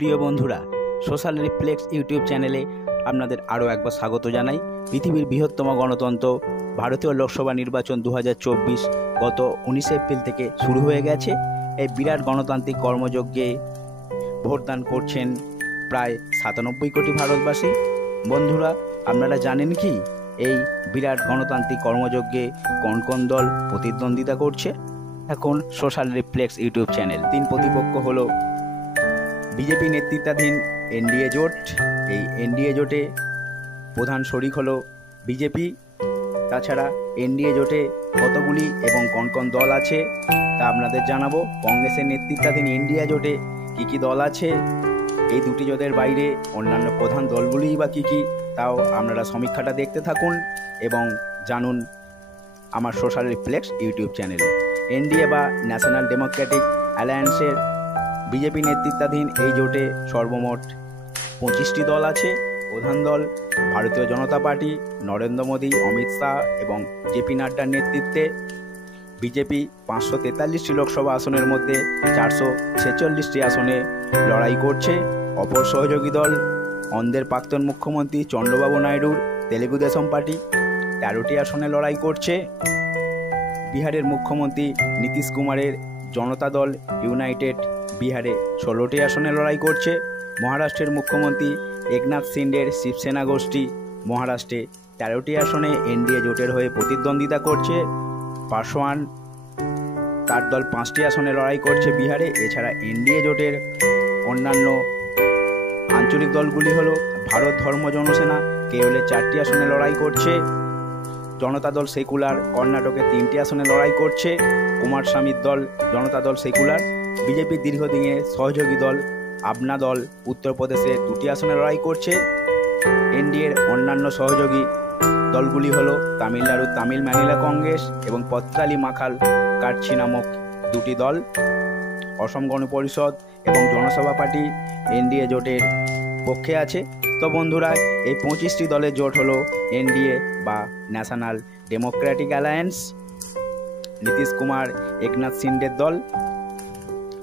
প্রিয় বন্ধুরা, social reflex YouTube চ্যানেলে আপনাদের আরও একবার স্বাগত জানাই। পৃথিবীর বৃহত্তম গণতন্ত্র ভারতীয় লোকসভা নির্বাচন 2024 গত 19 এপ্রিল থেকে শুরু হয়ে গেছে। এই বিরাট গণতান্ত্রিক কর্মযজ্ঞে ভোটদান করছেন প্রায় 97 কোটি ভারতবাসী। বন্ধুরা, আপনারা জানেন কি এই বিরাট গণতান্ত্রিক কর্মযজ্ঞে কোন কোন দল প্রতিদ্বন্দ্বিতা করছে? এখন সোশ্যাল রিফ্লেক্স ইউটিউব চ্যানেল। তিন প্রতিপক্ষ হলো বিজেপি নেতৃত্বাধীন এনডিএ জোট। এই এনডিএ জোটে প্রধান শরিক হলো বিজেপি। তাছাড়া এনডিএ জোটে কতগুলি এবং কোন কোন দল আছে তা আপনাদের জানাবো। কংগ্রেসের নেতৃত্বাধীন ইন্ডিয়া জোটে কী কী দল আছে, এই দুটি জোটের বাইরে অন্যান্য প্রধান দলগুলিই বা কী কী, তাও আপনারা সমীক্ষাটা দেখতে থাকুন এবং জানুন আমার সোশ্যাল রিফ্লেক্স ইউটিউব চ্যানেলে। এনডিএ বা ন্যাশনাল ডেমোক্রেটিক অ্যালায়েন্সের বিজেপি নেতৃত্বাধীন এই জোটে সর্বমোট 25টি দল আছে। প্রধান দল ভারতীয় জনতা পার্টি, নরেন্দ্র মোদী, অমিত শাহ এবং জেপি নাড্ডার নেতৃত্বে। বিজেপি 543টি লোকসভা আসনের মধ্যে 446টি আসনে লড়াই করছে। অপর সহযোগী দল অন্ধ্রের প্রাক্তন মুখ্যমন্ত্রী চন্দ্রবাবু নাইডুর তেলেগু দেশম পার্টি 13টি আসনে লড়াই করছে। বিহারের মুখ্যমন্ত্রী নীতিশ কুমারের জনতা দল ইউনাইটেড বিহারে 16টি আসনে লড়াই করছে। মহারাষ্ট্রের মুখ্যমন্ত্রী একনাথ শিন্ডের শিবসেনা গোষ্ঠী মহারাষ্ট্রে 13টি আসনে এনডিএ জোটের হয়ে প্রতিদ্বন্দ্বিতা করছে। পাসওয়ান তার দল 5টি আসনে লড়াই করছে বিহারে। এছাড়া এনডিএ জোটের অন্যান্য আঞ্চলিক দলগুলি হলো ভারত ধর্ম জনসেনা কেরলে 4টি আসনে লড়াই করছে। জনতা দল সেকুলার কর্ণাটকে 3টি আসনে লড়াই করছে। কুমারস্বামীর দল জনতা দল সেকুলার। বিজেপির দীর্ঘদিনের সহযোগী দল আপনা দল উত্তরপ্রদেশে 2টি আসনে লড়াই করছে। এনডিএর অন্যান্য সহযোগী দলগুলি হলো তামিলনাড়ুর তামিল মানিলা কংগ্রেস এবং পত্রালি মাখাল কাটছি নামক 2টি দল। অসম গণ পরিষদ এবং জনসভা পার্টি এনডিএ জোটের পক্ষে আছে। তো বন্ধুরা, এই 25টি দলের জোট হলো এনডিএ বা national democratic alliance, Nitish Kumar Eknath শিন্ডের দল।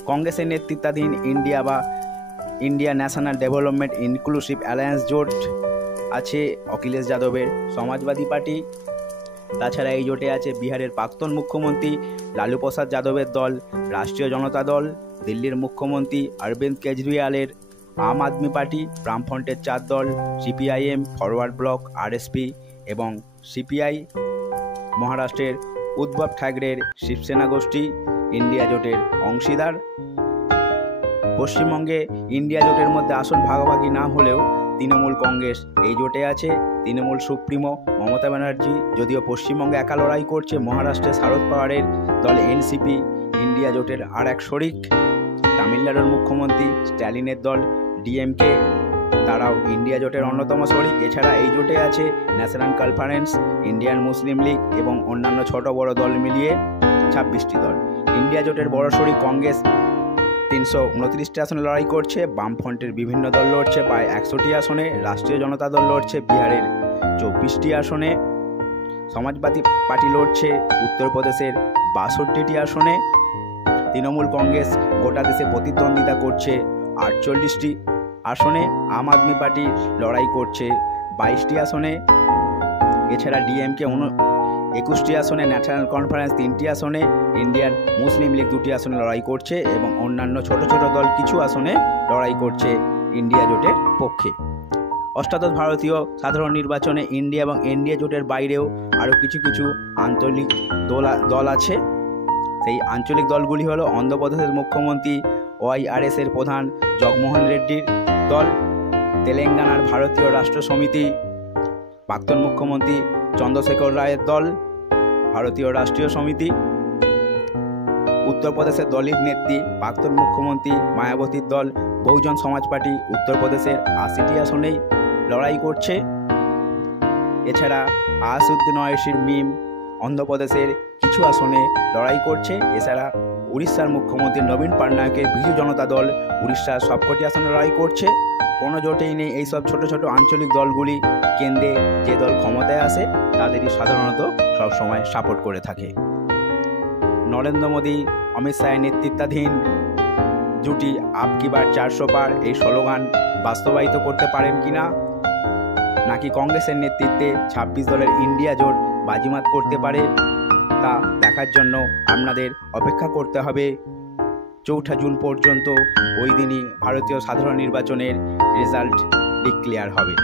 কংগ্রেসের নেতৃত্বাধীন ইন্ডিয়া বা India national development inclusive alliance জোট আছে অখিলেশ যাদবের সমাজবাদী পার্টি। তাছাড়া এই জোটে আছে বিহারের প্রাক্তন মুখ্যমন্ত্রী লালু প্রসাদ যাদবের দল রাষ্ট্রীয় জনতা দল, দিল্লির মুখ্যমন্ত্রী অরবিন্দ কেজরিওয়ালের আম আদমি পার্টি, বামফ্রন্টের 4 দল সিপিআইএম, ফরওয়ার্ড ব্লক, আরএসপি এবং সিপিআই। মহারাষ্ট্রের উদ্ধব ঠাকরের শিবসেনা গোষ্ঠী ইন্ডিয়া জোটের অংশীদার। পশ্চিমবঙ্গে ইন্ডিয়া জোটের মধ্যে আসন ভাগাভাগি না হলেও তৃণমূল কংগ্রেস এই জোটে আছে। তৃণমূল সুপ্রিমো মমতা ব্যানার্জি যদিও পশ্চিমবঙ্গে একা লড়াই করছে। মহারাষ্ট্রে শারদ পাওয়ারের দল এনসিপি ইন্ডিয়া জোটের আর এক শরিক। তামিলনাড়ুর মুখ্যমন্ত্রী স্ট্যালিনের দল ডিএমকে, তারাও ইন্ডিয়া জোটের অন্যতম শরিক। এছাড়া এই জোটে আছে ন্যাশনাল কনফারেন্স, ইন্ডিয়ান মুসলিম লীগ এবং অন্যান্য ছোট বড় দল মিলিয়ে 26টি দল। ইন্ডিয়া জোটের বড় শরিক কংগ্রেস 329টি আসনে লড়াই করছে। বামফ্রন্টের বিভিন্ন দল লড়ছে প্রায় 100টি আসনে। রাষ্ট্রীয় জনতা দল লড়ছে বিহারের 24টি আসনে। সমাজবাদী পার্টি লড়ছে উত্তরপ্রদেশের 62টি আসনে। তৃণমূল কংগ্রেস গোটা দেশে প্রতিদ্বন্দ্বিতা করছে 48টি আসনে। আম আদমি পার্টি লড়াই করছে 22টি আসনে। এছাড়া ডিএমকে 21টি আসনে, ন্যাশনাল কনফারেন্স 3টি আসনে, ইন্ডিয়ান মুসলিম লীগ 2টি আসনে লড়াই করছে এবং অন্যান্য ছোট ছোট দল কিছু আসনে লড়াই করছে ইন্ডিয়া জোটের পক্ষে। অষ্টাদশ ভারতীয় সাধারণ নির্বাচনে ইন্ডিয়া এবং এনডিএ জোটের বাইরেও আরও কিছু কিছু আঞ্চলিক দল আছে। সেই আঞ্চলিক দলগুলি হলো অন্ধ্রপ্রদেশের মুখ্যমন্ত্রী ওআইআরএস এর প্রধান জগমোহন রেড্ডির দল, তেলেঙ্গানার ভারতীয় রাষ্ট্র সমিতি প্রাক্তন মুখ্যমন্ত্রী চন্দ্রশেখর রায়ের দল ভারতীয় রাষ্ট্রীয় সমিতি, উত্তরপ্রদেশের দলিত নেত্রী প্রাক্তন মুখ্যমন্ত্রী মায়াবতীর দল বহুজন সমাজ পার্টি উত্তরপ্রদেশের 80টি আসনেই লড়াই করছে। এছাড়া আসাদুদ্দিন ওয়াইসির মিম অন্ধ্রপ্রদেশের কিছু আসনে লড়াই করছে। এছাড়া উড়িষ্যার মুখ্যমন্ত্রী নবীন পটনায়কের বিজু জনতা দল উড়িষ্যার সবকটি আসনে লড়াই করছে। কোনো জোটেই নেই এইসব ছোট ছোট আঞ্চলিক দলগুলি কেন্দ্রে যে দল ক্ষমতায় আসে তাদেরই সাধারণত সবসময় সাপোর্ট করে থাকে। নরেন্দ্র মোদী, অমিত শাহের নেতৃত্বাধীন জুটি আপ কি বার 400 পার এই স্লোগান বাস্তবায়িত করতে পারেন কিনা, নাকি কংগ্রেসের নেতৃত্বে 26 দলের ইন্ডিয়া জোট বাজিমাত করতে পারে, তা দেখার জন্য আপনাদের অপেক্ষা করতে হবে 4 জুন পর্যন্ত। ওই দিনই ভারতীয় সাধারণ নির্বাচনের রেজাল্ট ডিক্লেয়ার হবে।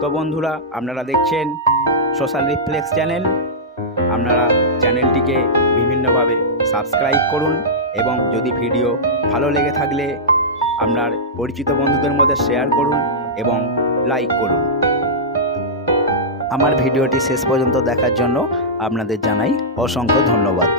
তো বন্ধুরা, আপনারা দেখছেন সোশ্যাল রিফ্লেক্স চ্যানেল। আপনারা চ্যানেলটিকে বিভিন্নভাবে সাবস্ক্রাইব করুন এবং যদি ভিডিও ভালো লেগে থাকলে আপনার পরিচিত বন্ধুদের মধ্যে শেয়ার করুন এবং লাইক করুন। আমার ভিডিওটি শেষ পর্যন্ত দেখার জন্য আপনাদের জানাই অসংখ্য ধন্যবাদ।